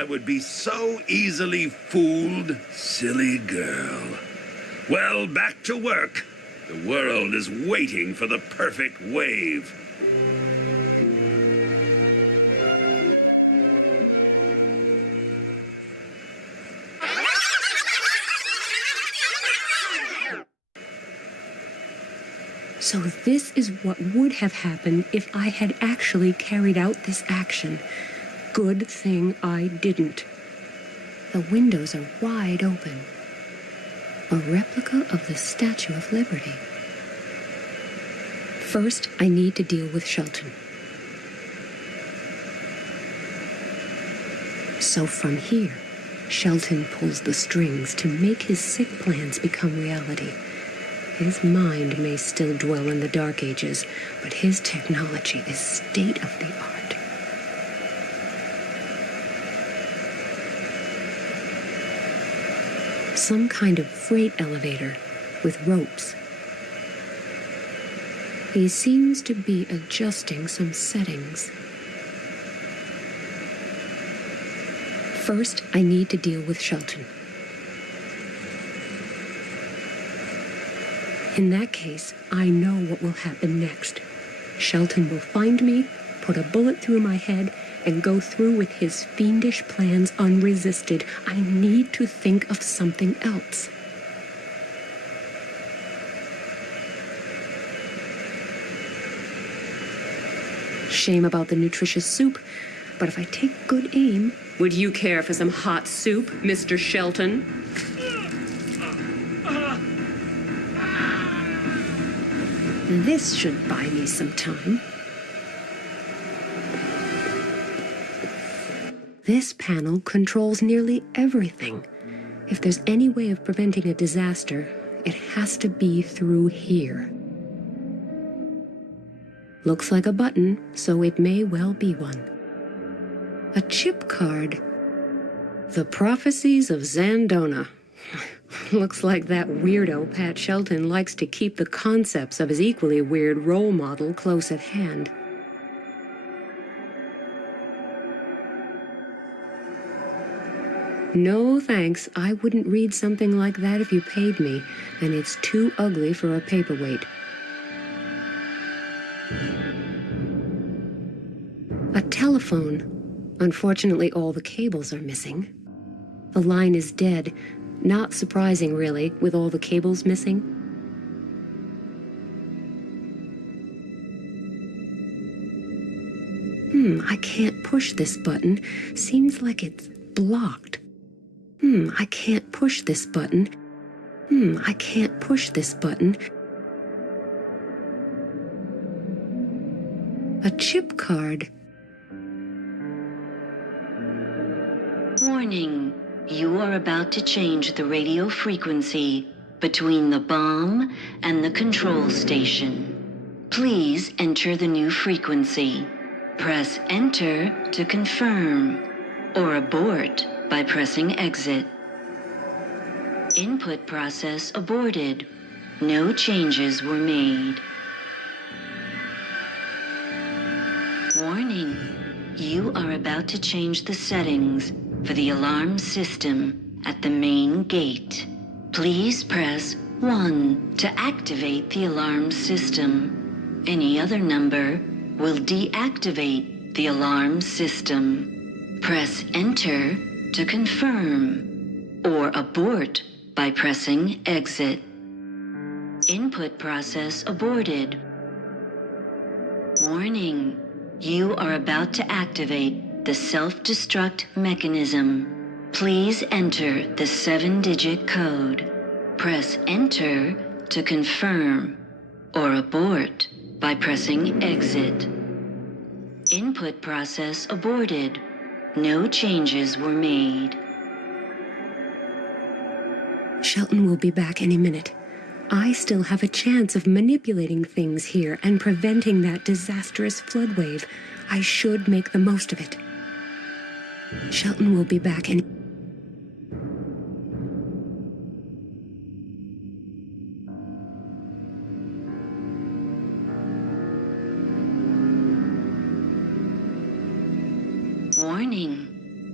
I would be so easily fooled? Silly girl. Well, back to work. The world is waiting for the perfect wave. So this is what would have happened if I had actually carried out this action. Good thing I didn't. The windows are wide open. A replica of the Statue of Liberty. First, I need to deal with Shelton. So from here, Shelton pulls the strings to make his sick plans become reality. His mind may still dwell in the Dark Ages, but his technology is state-of-the-art. Some kind of freight elevator with ropes. He seems to be adjusting some settings. First, I need to deal with Shelton. In that case, I know what will happen next. Shelton will find me, put a bullet through my head, and go through with his fiendish plans unresisted. I need to think of something else. Shame about the nutritious soup, but if I take good aim... Would you care for some hot soup, Mr. Shelton? This should buy me some time. This panel controls nearly everything. If there's any way of preventing a disaster, it has to be through here. Looks like a button, so it may well be one. A chip card. The Prophecies of Zandona. Looks like that weirdo Pat Shelton likes to keep the concepts of his equally weird role model close at hand. No thanks, I wouldn't read something like that if you paid me, and it's too ugly for a paperweight. A telephone. Unfortunately, all the cables are missing. The line is dead. Not surprising, really, with all the cables missing. I can't push this button. Seems like it's blocked. I can't push this button. I can't push this button. A chip card. Warning. You are about to change the radio frequency between the bomb and the control station. Please enter the new frequency. Press Enter to confirm, or abort by pressing Exit. Input process aborted. No changes were made. Warning. You are about to change the settings for the alarm system at the main gate. Please press 1 to activate the alarm system. Any other number will deactivate the alarm system. Press Enter to confirm, or abort by pressing Exit. Input process aborted. Warning. You are about to activate the self-destruct mechanism. Please enter the 7-digit code. Press Enter to confirm, or abort by pressing Exit. Input process aborted. No changes were made. Shelton will be back any minute. I still have a chance of manipulating things here and preventing that disastrous flood wave. I should make the most of it. Shelton will be back any... Warning.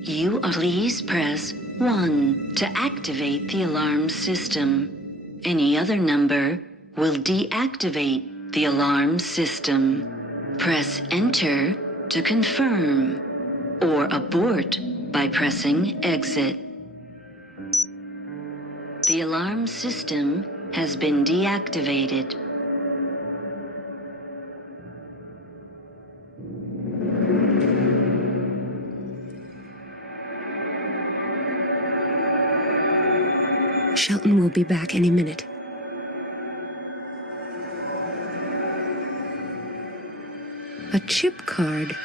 Please press 1 to activate the alarm system. Any other number will deactivate the alarm system. Press Enter to confirm, or abort by pressing Exit. The alarm system has been deactivated. Shelton will be back any minute. A chip card.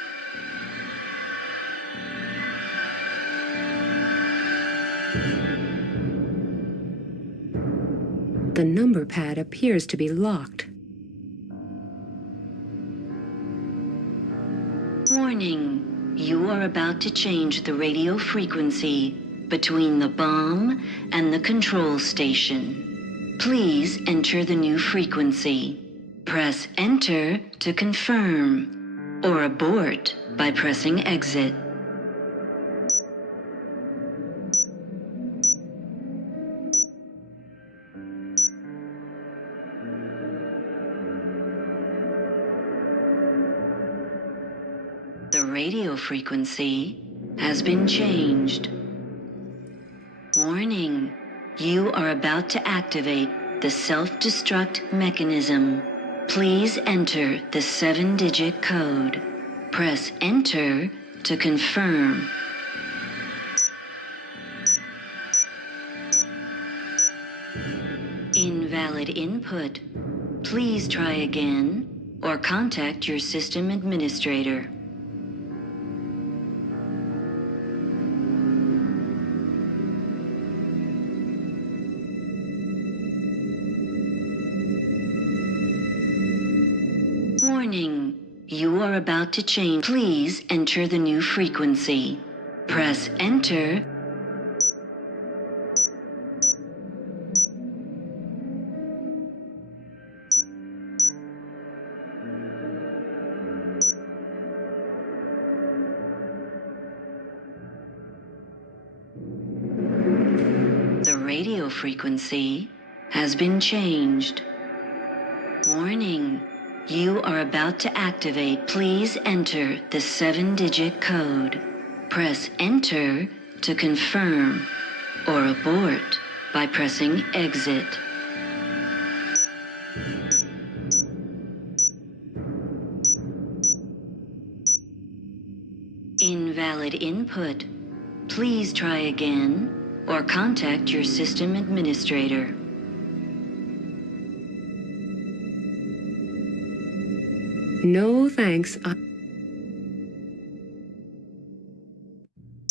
The number pad appears to be locked. Warning, you are about to change the radio frequency between the bomb and the control station. Please enter the new frequency. Press Enter to confirm, or abort by pressing Exit. The radio frequency has been changed. Warning, you are about to activate the self-destruct mechanism. Please enter the 7-digit code. Press Enter to confirm. Invalid input. Please try again or contact your system administrator. Warning, you are about to change. Please enter the new frequency. Press Enter. The radio frequency has been changed. Warning, you are about to activate. Please enter the 7-digit code. Press Enter to confirm, or abort by pressing Exit. Invalid input. Please try again or contact your system administrator. No thanks.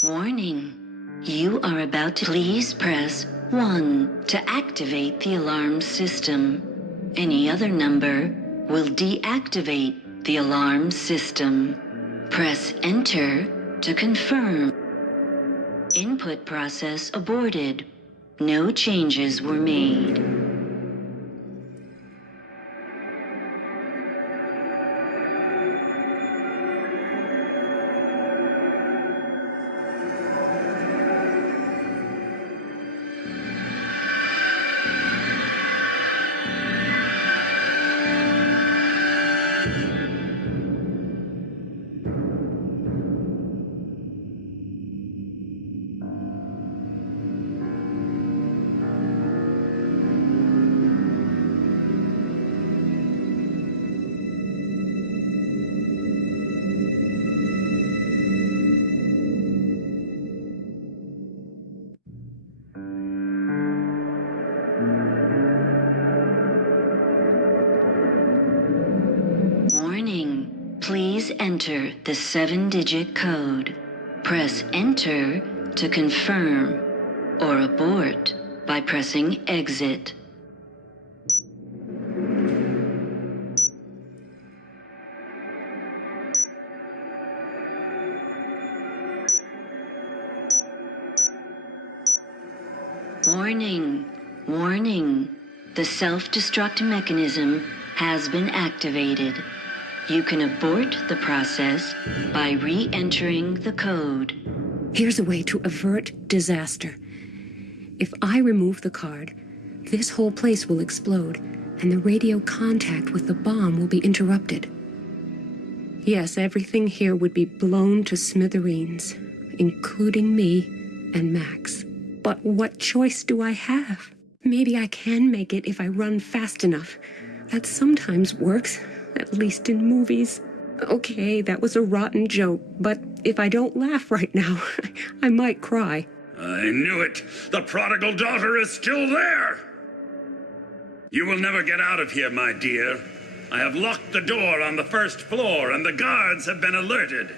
Warning, you are about to. Please press 1 to activate the alarm system. Any other number will deactivate the alarm system. Press Enter to confirm. Input process aborted. No changes were made. Warning, please enter the 7-digit code. Press Enter to confirm, or abort by pressing Exit. Warning, warning, the self-destruct mechanism has been activated. You can abort the process by re-entering the code. Here's a way to avert disaster. If I remove the card, this whole place will explode, and the radio contact with the bomb will be interrupted. Yes, everything here would be blown to smithereens, including me and Max. But what choice do I have? Maybe I can make it if I run fast enough. That sometimes works, at least in movies. Okay, that was a rotten joke, but if I don't laugh right now, I might cry. I knew it! The prodigal daughter is still there! You will never get out of here, my dear. I have locked the door on the first floor, and the guards have been alerted.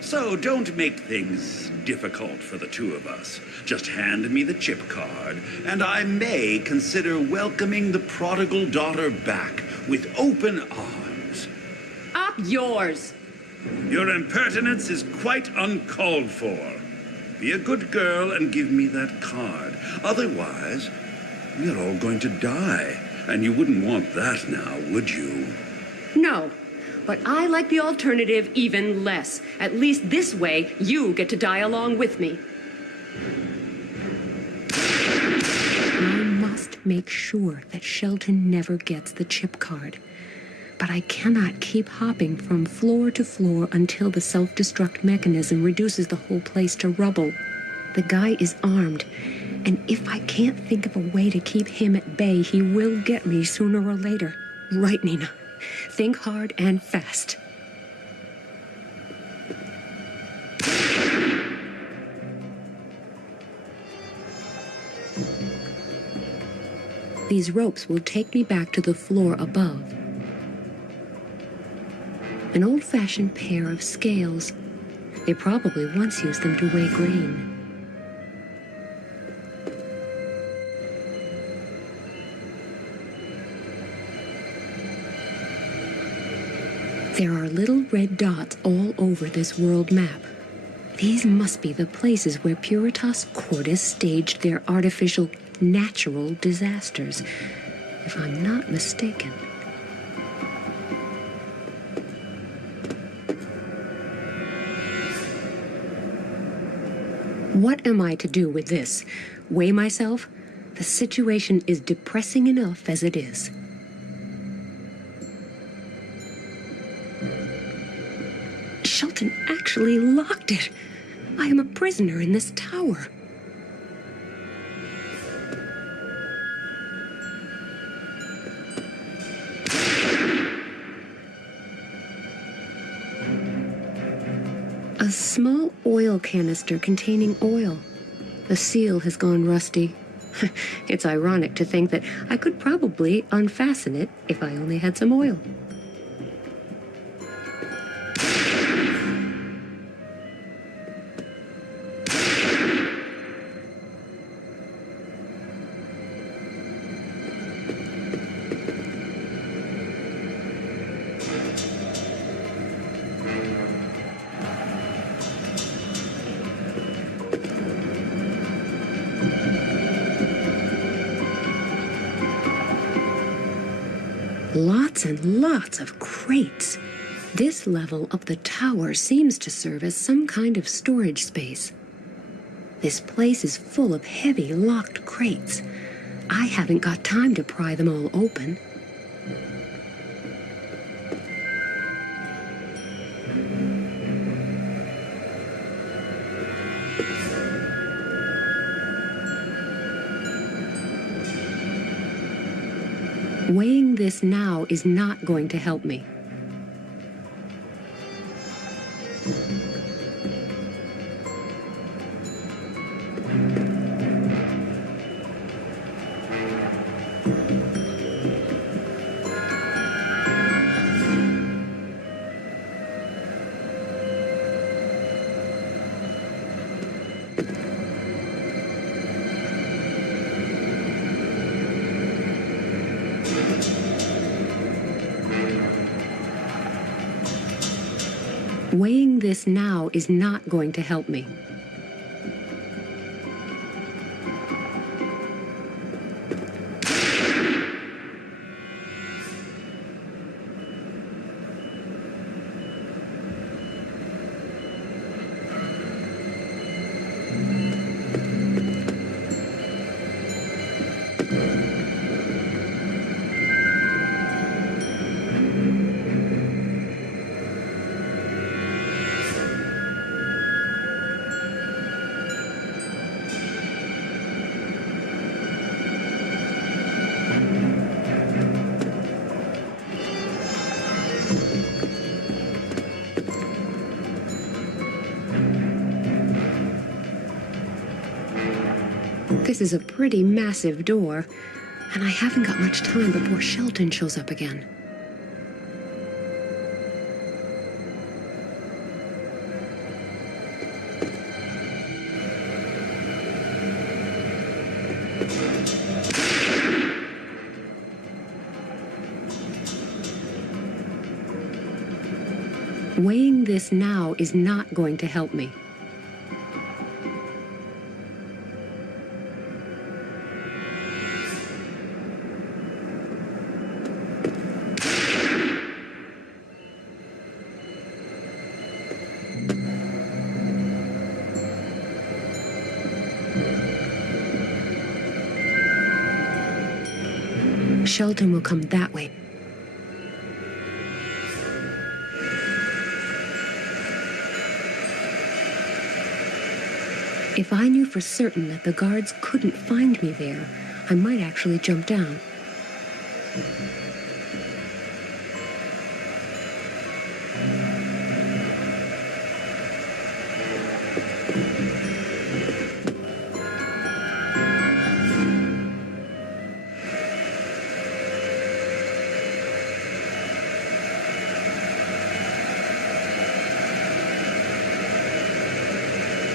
So don't make things difficult for the two of us. Just hand me the chip card, and I may consider welcoming the prodigal daughter back with open arms. Up yours! Your impertinence is quite uncalled for. Be a good girl and give me that card. Otherwise, we're all going to die. And you wouldn't want that now, would you? No, but I like the alternative even less. At least this way, you get to die along with me. I must make sure that Shelton never gets the chip card. But I cannot keep hopping from floor to floor until the self-destruct mechanism reduces the whole place to rubble. The guy is armed, and if I can't think of a way to keep him at bay, he will get me sooner or later. Right, Nina? Think hard and fast. These ropes will take me back to the floor above. An old-fashioned pair of scales. They probably once used them to weigh grain. There are little red dots all over this world map. These must be the places where Puritas Cordis staged their artificial, natural disasters, if I'm not mistaken. What am I to do with this? Weigh myself? The situation is depressing enough as it is. Shelton actually locked it. I am a prisoner in this tower. A small oil canister containing oil. The seal has gone rusty. It's ironic to think that I could probably unfasten it if I only had some oil. Lots and lots of crates. This level of the tower seems to serve as some kind of storage space. This place is full of heavy, locked crates. I haven't got time to pry them all open. Weighing this now is not going to help me. Weighing this now is not going to help me. This is a pretty massive door, and I haven't got much time before Shelton shows up again. Weighing this now is not going to help me. Shelton will come that way. If I knew for certain that the guards couldn't find me there, I might actually jump down.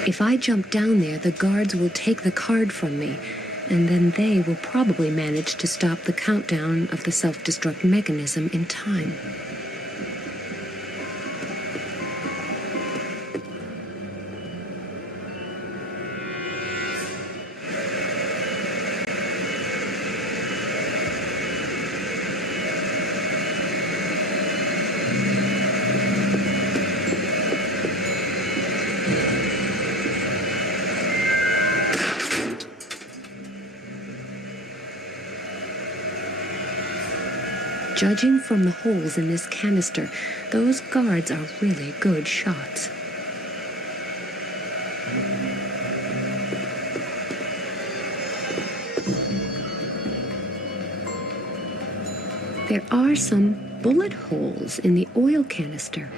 If I jump down there, the guards will take the card from me, and then they will probably manage to stop the countdown of the self-destruct mechanism in time. Judging from the holes in this canister, those guards are really good shots. There are some bullet holes in the oil canister.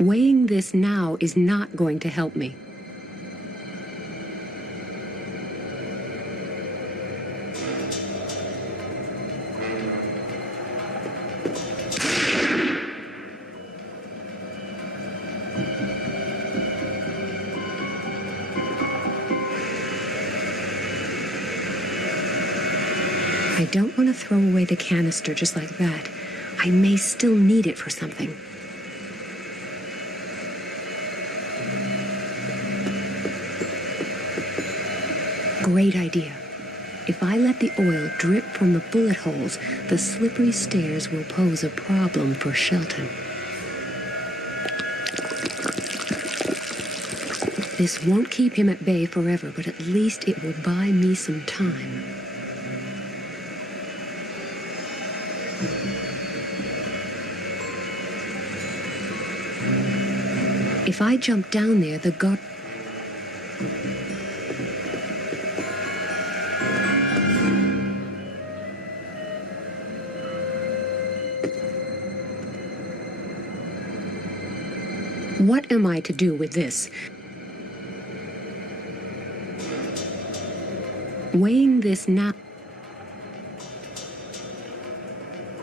Weighing this now is not going to help me. I don't want to throw away the canister just like that. I may still need it for something. Great idea. If I let the oil drip from the bullet holes, the slippery stairs will pose a problem for Shelton. This won't keep him at bay forever, but at least it will buy me some time. If I jump down there, the guard... What am I to do with this? Weighing this now...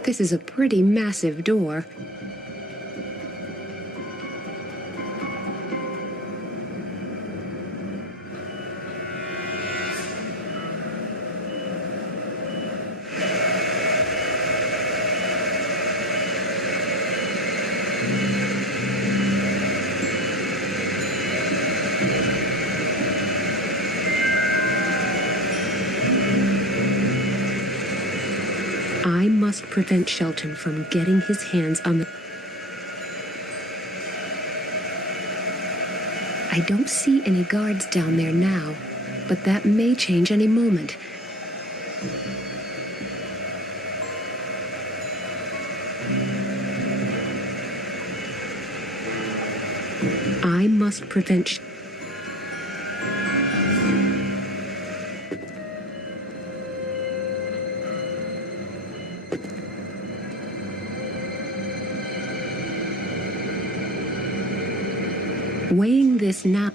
This is a pretty massive door. I must prevent Shelton from getting his hands on the... I don't see any guards down there now, but that may change any moment. I must prevent... Weighing this now...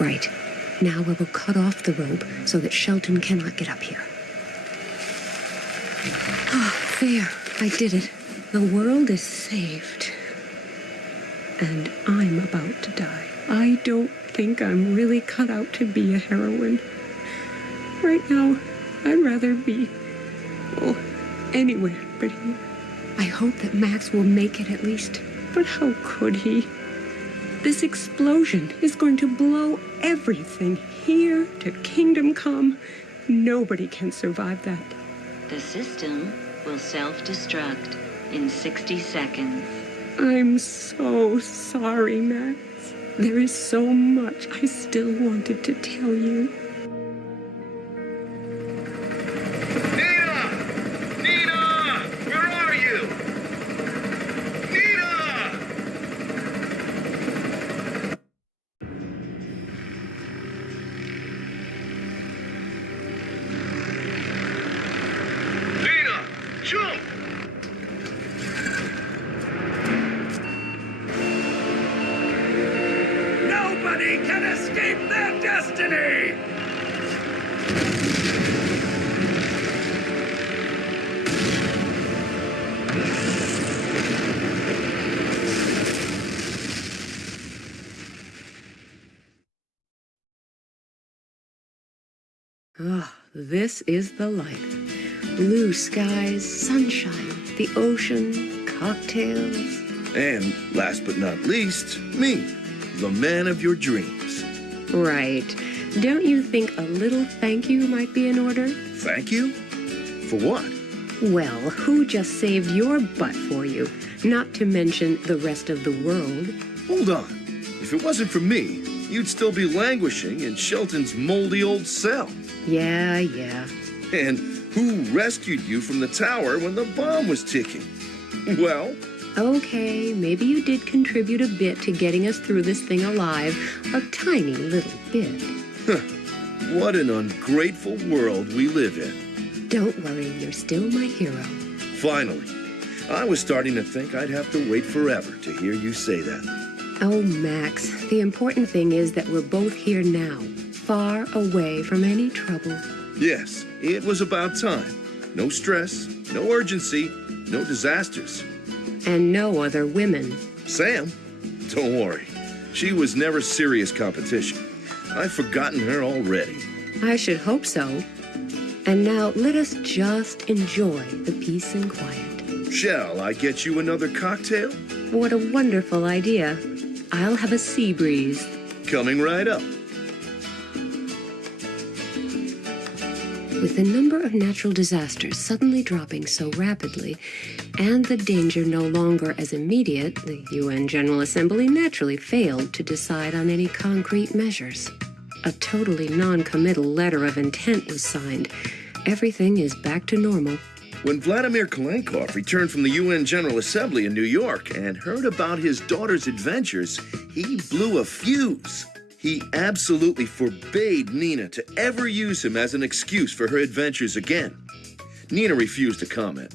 Right. Now we will cut off the rope so that Shelton cannot get up here. Ah, there. I did it. The world is saved. And I'm about to die. I don't think I'm really cut out to be a heroine. Right now, I'd rather be, well, anywhere but here. I hope that Max will make it at least. But how could he? This explosion is going to blow everything here to Kingdom Come. Nobody can survive that. The system will self-destruct in 60 seconds. I'm so sorry, Max. There is so much I still wanted to tell you. Nina! Nina! Where are you? Nina! Nina! Jump! Nobody can escape their destiny! Ah, this is the life. Blue skies, sunshine, the ocean, cocktails. And last but not least, me, the man of your dreams. Right. Don't you think a little thank you might be in order? Thank you? For what? Well, who just saved your butt for you? Not to mention the rest of the world. Hold on. If it wasn't for me, you'd still be languishing in Shelton's moldy old cell. Yeah. And who rescued you from the tower when the bomb was ticking? Well, Okay, maybe you did contribute a bit to getting us through this thing alive. A tiny little bit. what an ungrateful world we live in. Don't worry, you're still my hero. Finally, I was starting to think I'd have to wait forever to hear you say that. Oh, Max, the important thing is that we're both here now, far away from any trouble. Yes, it was about time. No stress, no urgency, no disasters. And no other women. Sam? Don't worry. She was never serious competition. I've forgotten her already. I should hope so. And now let us just enjoy the peace and quiet. Shall I get you another cocktail? What a wonderful idea. I'll have a sea breeze. Coming right up. With the number of natural disasters suddenly dropping so rapidly, and the danger no longer as immediate, the UN General Assembly naturally failed to decide on any concrete measures. A totally non-committal letter of intent was signed. Everything is back to normal. When Vladimir Kalenkov returned from the UN General Assembly in New York and heard about his daughter's adventures, he blew a fuse. He absolutely forbade Nina to ever use him as an excuse for her adventures again. Nina refused to comment.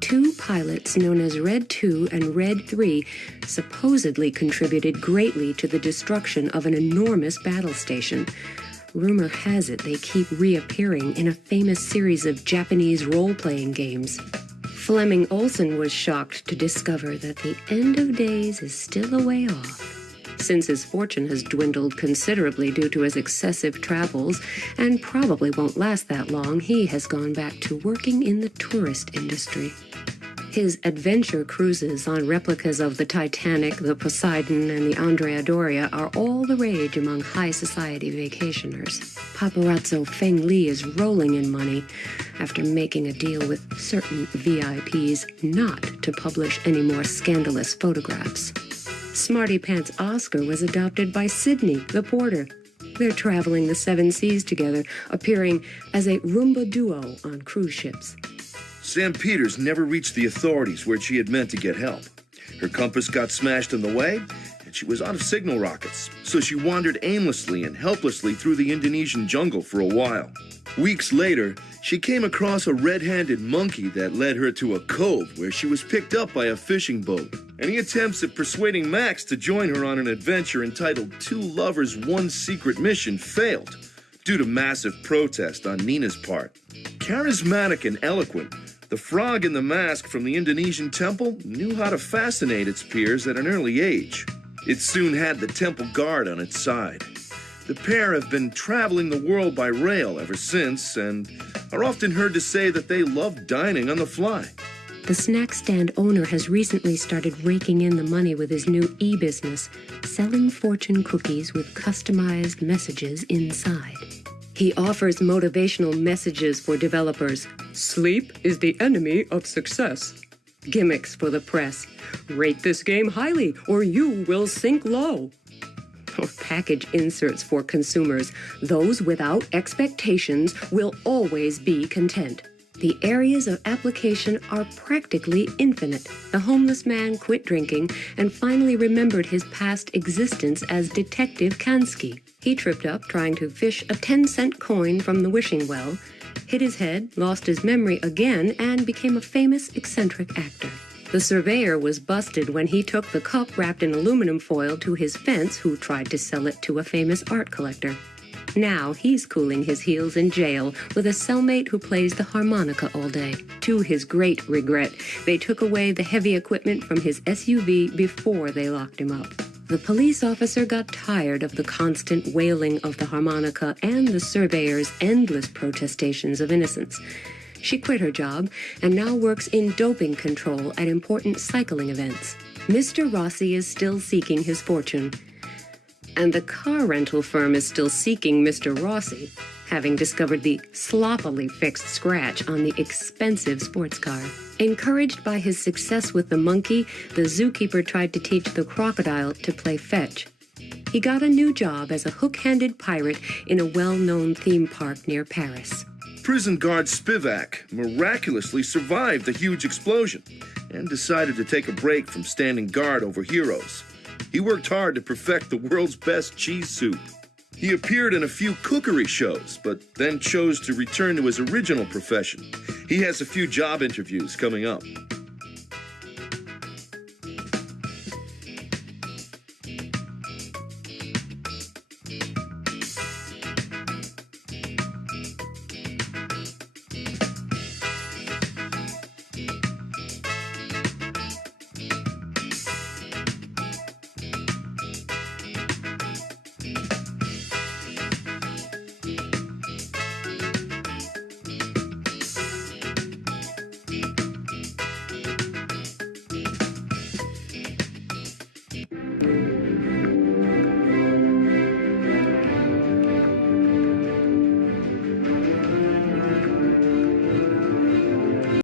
Two pilots known as Red 2 and Red 3 supposedly contributed greatly to the destruction of an enormous battle station. Rumor has it they keep reappearing in a famous series of Japanese role-playing games. Fleming Olsen was shocked to discover that the end of days is still a way off. Since his fortune has dwindled considerably due to his excessive travels, and probably won't last that long, he has gone back to working in the tourist industry. His adventure cruises on replicas of the Titanic, the Poseidon, and the Andrea Doria are all the rage among high society vacationers. Paparazzo Feng Li is rolling in money after making a deal with certain VIPs not to publish any more scandalous photographs. Smarty Pants Oscar was adopted by Sydney, the porter. They're traveling the 7 seas together, appearing as a Roomba duo on cruise ships. Sam Peters never reached the authorities where she had meant to get help. Her compass got smashed on the way, and she was out of signal rockets, so she wandered aimlessly and helplessly through the Indonesian jungle for a while. Weeks later, she came across a red-handed monkey that led her to a cove where she was picked up by a fishing boat. Any attempts at persuading Max to join her on an adventure entitled Two Lovers, One Secret Mission failed due to massive protest on Nina's part. Charismatic and eloquent, the frog in the mask from the Indonesian temple knew how to fascinate its peers at an early age. It soon had the temple guard on its side. The pair have been traveling the world by rail ever since and are often heard to say that they love dining on the fly. The snack stand owner has recently started raking in the money with his new e-business, selling fortune cookies with customized messages inside. He offers motivational messages for developers. Sleep is the enemy of success. Gimmicks for the press. Rate this game highly or you will sink low. Or package inserts for consumers. Those without expectations will always be content. The areas of application are practically infinite. The homeless man quit drinking and finally remembered his past existence as Detective Kansky. He tripped up trying to fish a 10-cent coin from the wishing well, hit his head, lost his memory again, and became a famous eccentric actor. The surveyor was busted when he took the cup wrapped in aluminum foil to his fence, who tried to sell it to a famous art collector. Now he's cooling his heels in jail with a cellmate who plays the harmonica all day. To his great regret, they took away the heavy equipment from his SUV before they locked him up. The police officer got tired of the constant wailing of the harmonica and the surveyor's endless protestations of innocence. She quit her job and now works in doping control at important cycling events. Mr. Rossi is still seeking his fortune. And the car rental firm is still seeking Mr. Rossi, having discovered the sloppily fixed scratch on the expensive sports car. Encouraged by his success with the monkey, the zookeeper tried to teach the crocodile to play fetch. He got a new job as a hook-handed pirate in a well-known theme park near Paris. Prison guard Spivak miraculously survived the huge explosion and decided to take a break from standing guard over heroes. He worked hard to perfect the world's best cheese soup. He appeared in a few cookery shows, but then chose to return to his original profession. He has a few job interviews coming up.